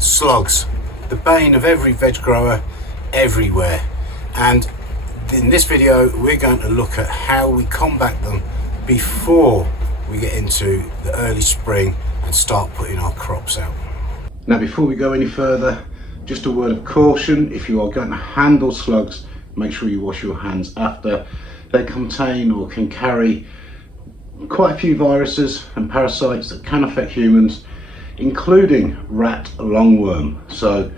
Slugs, the bane of every veg grower everywhere, and in this video we're going to look at how we combat them before we get into the early spring and start putting our crops out. Now, before we go any further, just a word of caution: if you are going to handle slugs, make sure you wash your hands after. They contain or can carry quite a few viruses and parasites that can affect humans, including rat lungworm, so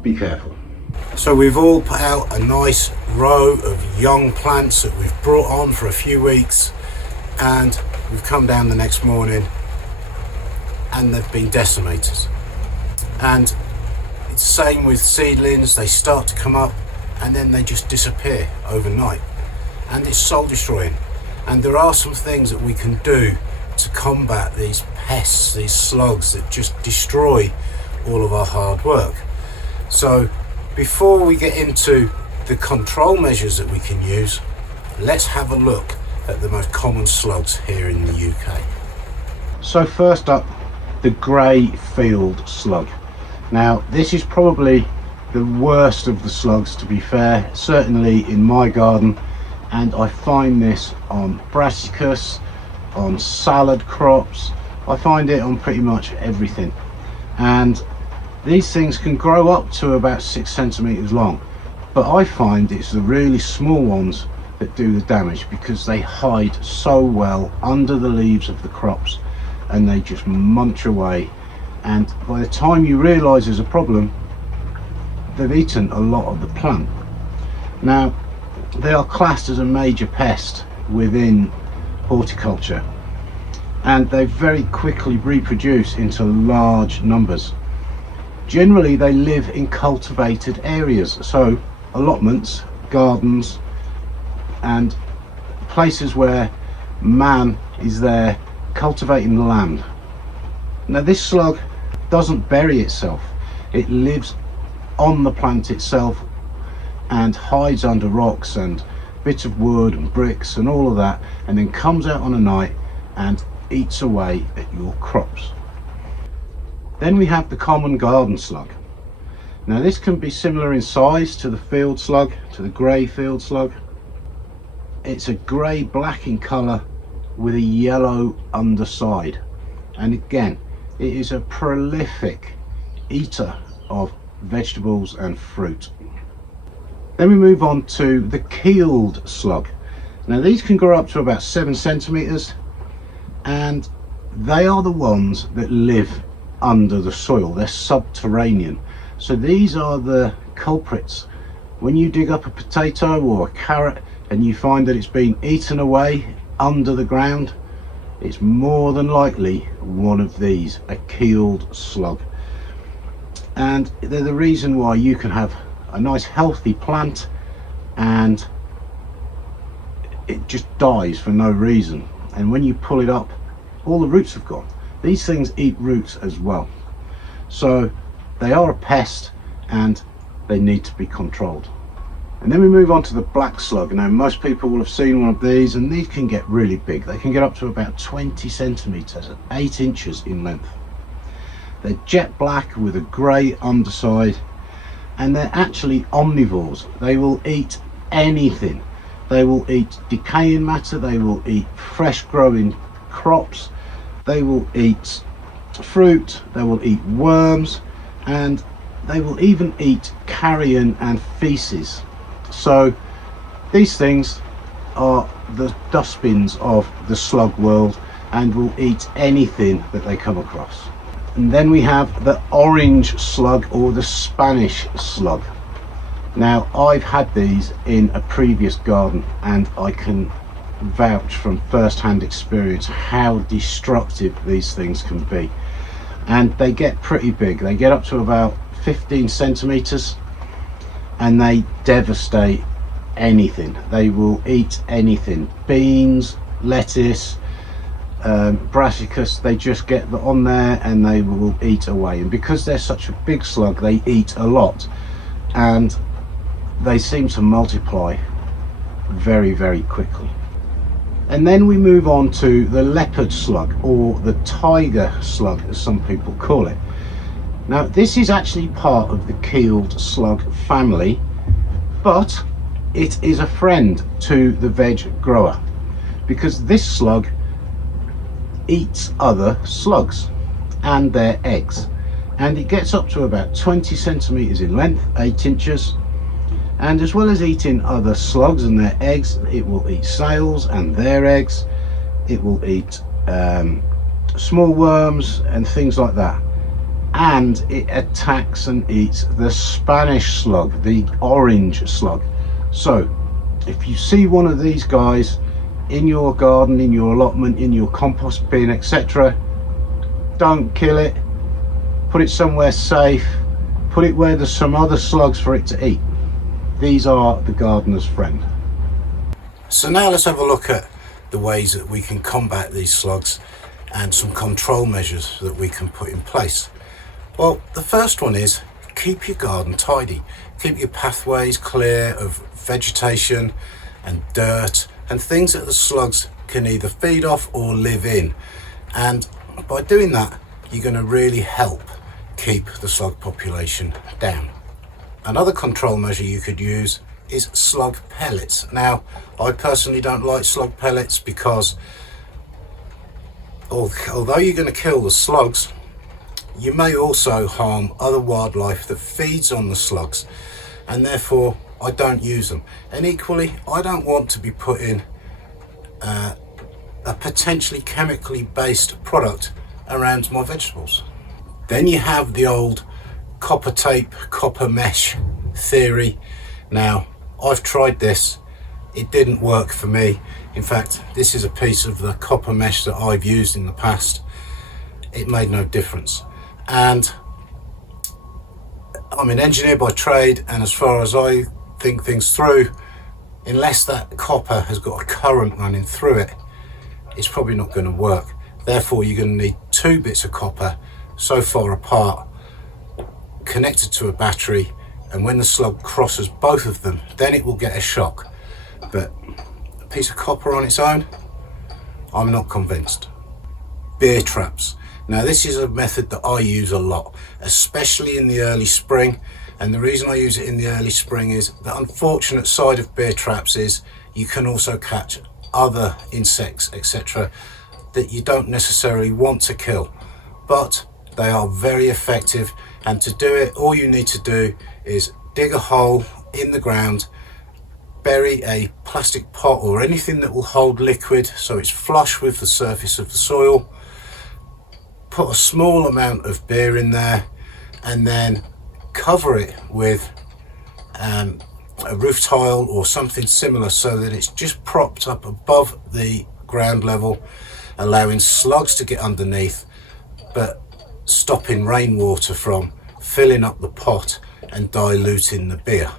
be careful. So we've all put out a nice row of young plants that we've brought on for a few weeks, and we've come down the next morning and they've been decimated. And it's the same with seedlings. They start to come up and then they just disappear overnight, and it's soul destroying. And there are some things that we can do to combat these pests, these slugs that just destroy all of our hard work. So before we get into the control measures that we can use, let's have a look at the most common slugs here in the UK. So first up, the grey field slug. Now, this is probably the worst of the slugs, to be fair, certainly in my garden, and I find this on brassicas, on salad crops. I find it on pretty much everything, and these things can grow up to about 6 centimeters long, but I find it's the really small ones that do the damage because they hide so well under the leaves of the crops and they just munch away, and by the time you realize there's a problem, they've eaten a lot of the plant. Now, they are classed as a major pest within horticulture, and they very quickly reproduce into large numbers. Generally they live in cultivated areas, so allotments, gardens, and places where man is there cultivating the land. Now, this slug doesn't bury itself, it lives on the plant itself and hides under rocks and bits of wood and bricks and all of that, and then comes out on a night and eats away at your crops. Then we have the common garden slug. Now, this can be similar in size to the field slug, to the grey field slug. It's a grey black in colour with a yellow underside, and again it is a prolific eater of vegetables and fruit. Then we move on to the keeled slug. Now, these can grow up to about 7 centimeters, and they are the ones that live under the soil. They're subterranean, so these are the culprits. When you dig up a potato or a carrot and you find that it's been eaten away under the ground, it's more than likely one of these, a keeled slug. And they're the reason why you can have a nice healthy plant and it just dies for no reason, and when you pull it up, all the roots have gone. These things eat roots as well, so they are a pest and they need to be controlled. And then we move on to the black slug. Now, most people will have seen one of these, and these can get really big. They can get up to about 20 centimeters, 8 inches in length. They're jet black with a grey underside, and they're actually omnivores. They will eat anything. They will eat decaying matter, they will eat fresh growing crops, they will eat fruit, they will eat worms, and they will even eat carrion and feces. So these things are the dustbins of the slug world and will eat anything that they come across. And then we have the orange slug, or the Spanish slug. Now, I've had these in a previous garden and I can vouch from first-hand experience how destructive these things can be, and they get pretty big. They get up to about 15 centimeters and they devastate anything. They will eat anything, beans, lettuce, brassicas. They just get on there and they will eat away, and because they're such a big slug, they eat a lot and they seem to multiply very, very quickly. And then we move on to the leopard slug, or the tiger slug as some people call it. Now this is actually part of the keeled slug family, but it is a friend to the veg grower because this slug eats other slugs and their eggs, and it gets up to about 20 centimeters in length, 8 inches. And as well as eating other slugs and their eggs, it will eat snails and their eggs. It will eat small worms and things like that. And it attacks and eats the Spanish slug, the orange slug. So if you see one of these guys in your garden, in your allotment, in your compost bin, etc., don't kill it. Put it somewhere safe. Put it where there's some other slugs for it to eat. These are the gardener's friend. So now let's have a look at the ways that we can combat these slugs and some control measures that we can put in place. Well, the first one is keep your garden tidy. Keep your pathways clear of vegetation and dirt and things that the slugs can either feed off or live in. And by doing that, you're going to really help keep the slug population down. Another control measure you could use is slug pellets. Now, I personally don't like slug pellets because although you're going to kill the slugs, you may also harm other wildlife that feeds on the slugs, and therefore I don't use them. And equally, I don't want to be putting a potentially chemically based product around my vegetables. Then you have the old copper tape, copper mesh theory. Now, I've tried this, it didn't work for me. In fact, this is a piece of the copper mesh that I've used in the past. It made no difference. And I'm an engineer by trade, and as far as I think things through, unless that copper has got a current running through it, it's probably not going to work. Therefore, you're going to need 2 bits of copper so far apart, connected to a battery, and when the slug crosses both of them, then it will get a shock. But a piece of copper on its own, I'm not convinced. Beer traps. Now this is a method that I use a lot, especially in the early spring, and the reason I use it in the early spring is the unfortunate side of beer traps is you can also catch other insects, etc., that you don't necessarily want to kill, but they are very effective. And to do it, all you need to do is dig a hole in the ground, bury a plastic pot or anything that will hold liquid so it's flush with the surface of the soil, put a small amount of beer in there, and then cover it with a roof tile or something similar so that it's just propped up above the ground level, allowing slugs to get underneath, but stopping rainwater from filling up the pot and diluting the beer.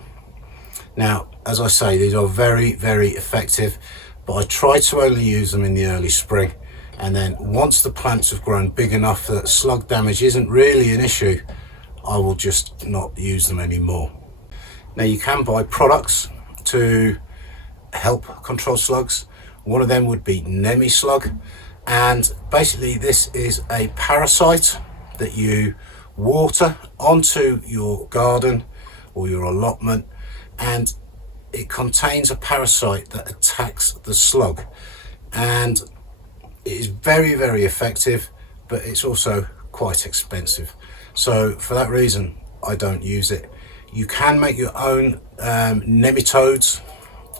Now, as I say, these are very, very effective, but I try to only use them in the early spring, and then once the plants have grown big enough that slug damage isn't really an issue, I will just not use them anymore. Now, you can buy products to help control slugs. One of them would be Nemi-Slug, and basically this is a parasite that you water onto your garden or your allotment, and it contains a parasite that attacks the slug, and it is very, very effective, but it's also quite expensive. So for that reason, I don't use it. You can make your own nematodes,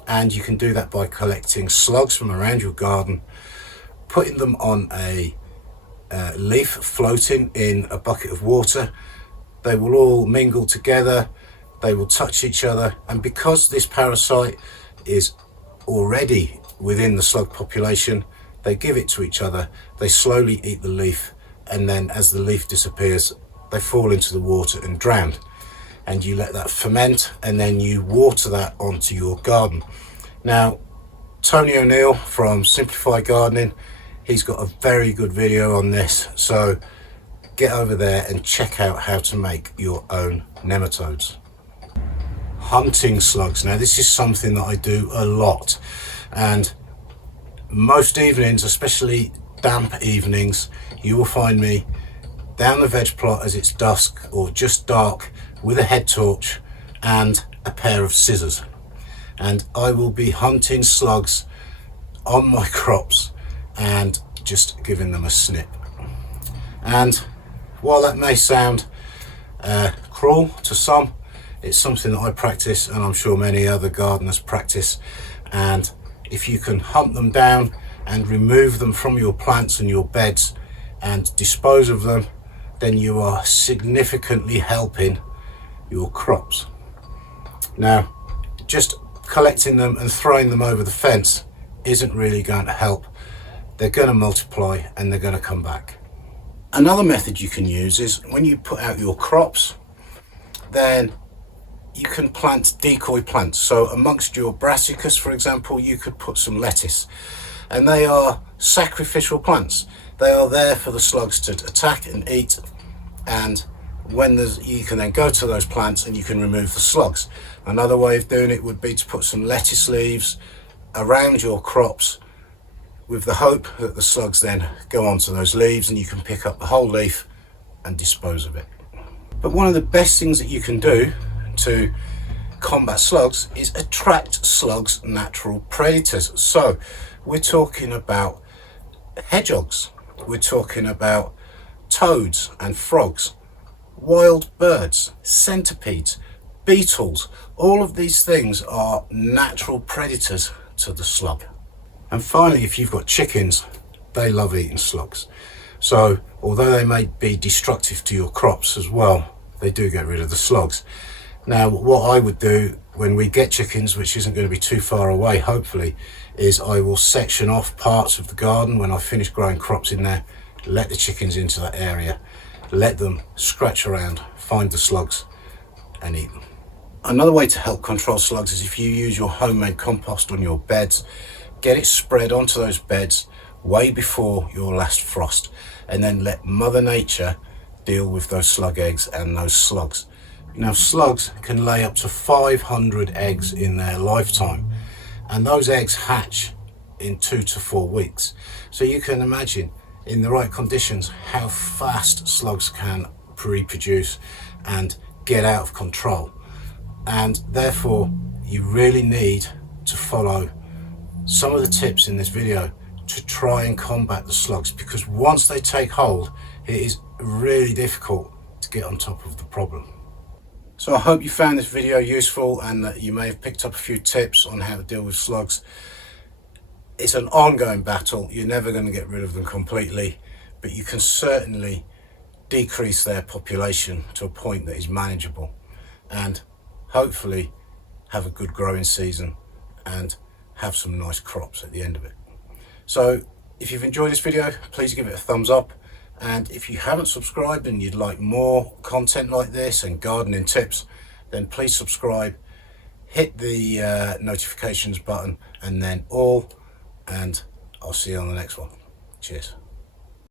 and you can do that by collecting slugs from around your garden, putting them on a leaf floating in a bucket of water. They will all mingle together, they will touch each other, and because this parasite is already within the slug population, they give it to each other, they slowly eat the leaf, and then as the leaf disappears, they fall into the water and drown. And you let that ferment, and then you water that onto your garden. Now, Tony O'Neill from Simplify Gardening, he's got a very good video on this, so get over there and check out how to make your own nematodes. Hunting slugs. Now this is something that I do a lot, and most evenings, especially damp evenings, you will find me down the veg plot as it's dusk or just dark with a head torch and a pair of scissors, and I will be hunting slugs on my crops and just giving them a snip. And while that may sound cruel to some, it's something that I practice, and I'm sure many other gardeners practice. And if you can hunt them down and remove them from your plants and your beds and dispose of them, then you are significantly helping your crops. Now, just collecting them and throwing them over the fence isn't really going to help. They're going to multiply and they're going to come back. Another method you can use is when you put out your crops, then you can plant decoy plants. So amongst your brassicas, for example, you could put some lettuce, and they are sacrificial plants. They are there for the slugs to attack and eat, and you can then go to those plants and you can remove the slugs. Another way of doing it would be to put some lettuce leaves around your crops with the hope that the slugs then go onto those leaves and you can pick up the whole leaf and dispose of it. But one of the best things that you can do to combat slugs is attract slugs' natural predators. So we're talking about hedgehogs, we're talking about toads and frogs, wild birds, centipedes, beetles. All of these things are natural predators to the slug. And finally, if you've got chickens, they love eating slugs. So although they may be destructive to your crops as well, they do get rid of the slugs. Now, what I would do when we get chickens, which isn't going to be too far away, hopefully, is I will section off parts of the garden when I finish growing crops in there, let the chickens into that area, let them scratch around, find the slugs and eat them. Another way to help control slugs is if you use your homemade compost on your beds. Get it spread onto those beds way before your last frost, and then let Mother Nature deal with those slug eggs and those slugs. Now, slugs can lay up to 500 eggs in their lifetime, and those eggs hatch in 2 to 4 weeks. So you can imagine, in the right conditions, how fast slugs can reproduce and get out of control. And therefore, you really need to follow some of the tips in this video to try and combat the slugs, because once they take hold, it is really difficult to get on top of the problem. So I hope you found this video useful and that you may have picked up a few tips on how to deal with slugs. It's an ongoing battle. You're never going to get rid of them completely, but you can certainly decrease their population to a point that is manageable, and hopefully have a good growing season and have some nice crops at the end of it. So if you've enjoyed this video, please give it a thumbs up, and if you haven't subscribed and you'd like more content like this and gardening tips, then please subscribe, hit the notifications button and then all, and I'll see you on the next one. Cheers.